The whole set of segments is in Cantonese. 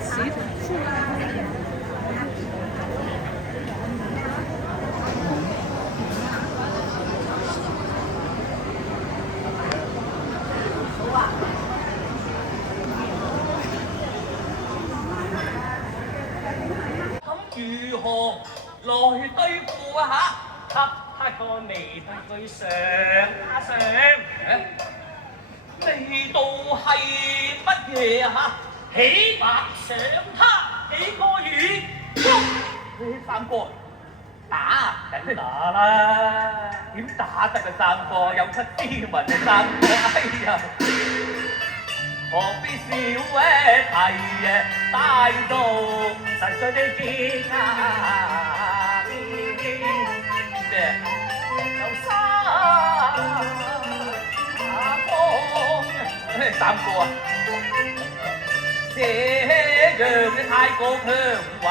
屎同豬。如何來對付啊？給他個味道對上下上，味道係乜嘢啊？起白上他幾個月？三哥打梗打啦，點打得啊？三哥有出斯文嘅三哥，哎呀！何必小提大道實在的結啊！咩？有三方三個啊！這樣你太過強橫，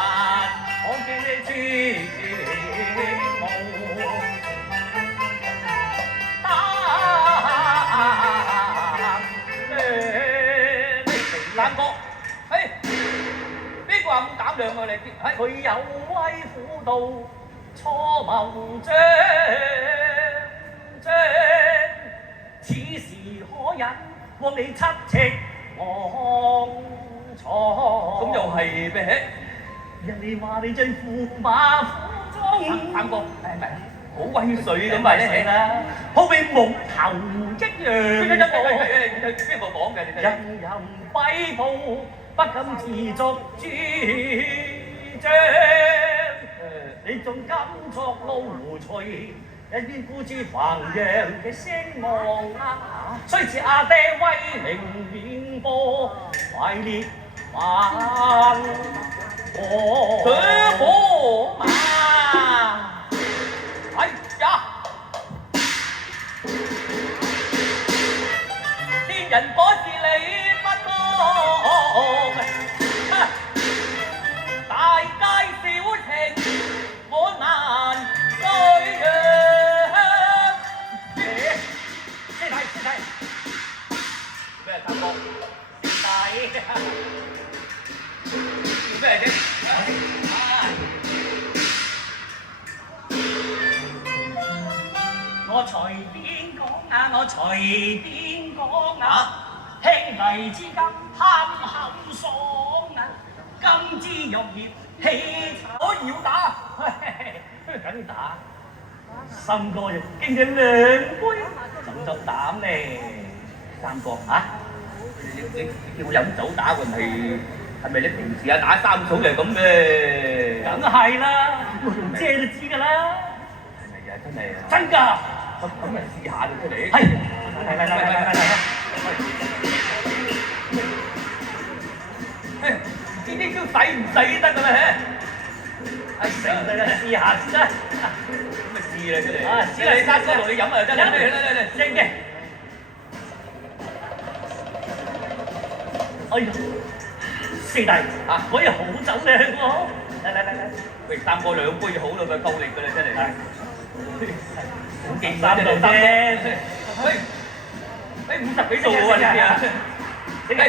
我見你絕無三哥，邊個話咁膽量啊？你佢有威虎道，初謀將，此時可忍，望你七尺昂藏。咁又係咩？人哋話你最駙馬虎中。三哥，係咪？好威水咁咪係啦，好比木頭一樣。邊個講嘅？人人揮步不敢自作主張，你仲敢作奴才，一邊顧住弘揚嘅聲望啊！雖似阿爹威名遠播，懷烈萬火馬。哎呀！天人果是你不當，大街小情我難對讓。師弟，咩三哥？師弟，叫咩啫？我隨便講啊，我隨便講啊，兄弟之間堪爽啊，金枝玉葉氣我要打，梗打。三哥就敬佢兩杯，酒膽咧。三哥嚇，你叫飲酒打佢係咪你平時啊打三草就係咁嘅？梗係啦，我用遮都知㗎啦。係咪啊？真係啊！真㗎。咁咪試下就出嚟。係，嚟。呢啲都使唔使得㗎啦？使唔使啦？試下先啦。咁咪試啦出嚟。啊，試啦！你三哥同你飲啊，真係。嚟，正嘅。哎呀，師弟啊，可以好酒靚喎！嚟，喂，三哥兩杯就好啦，咪夠力㗎啦，真係。好勁三度啫，喂，50幾數喎，你知啊？你計，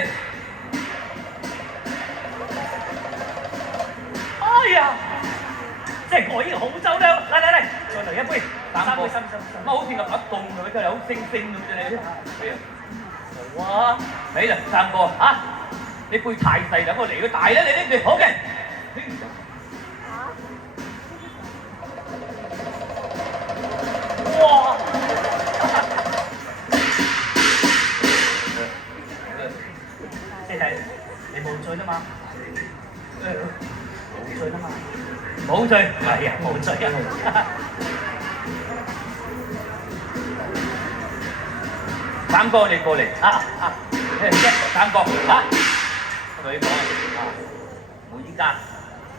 哎呀，真係果然好酒啦！嚟，再嚟一杯，三杯，乜好似立一凍咁，真係好星星咁啫你。好啊，嚟啦，三哥嚇，你杯太細，等我嚟個大啦，你呢邊好嘅。哇！師弟，你冇醉啦嘛？冇醉啦嘛？冇醉，係啊，冇醉啊！三哥，你過嚟啊！三哥啊！我同你講啊，我依家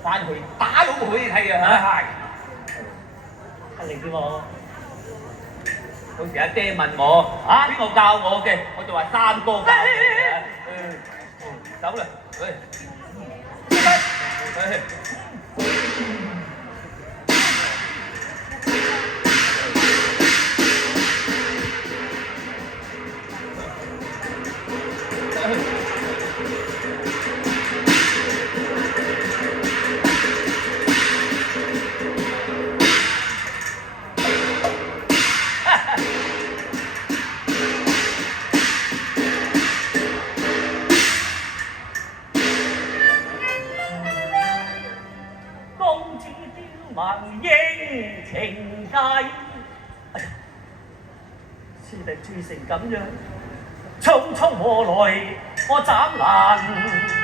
翻去打老婆俾你睇啊！係，你知喎。到時阿爹問我邊個教我嘅，我就話三哥教我嘅。走啦，力醉成咁樣，匆匆禍來我斬難。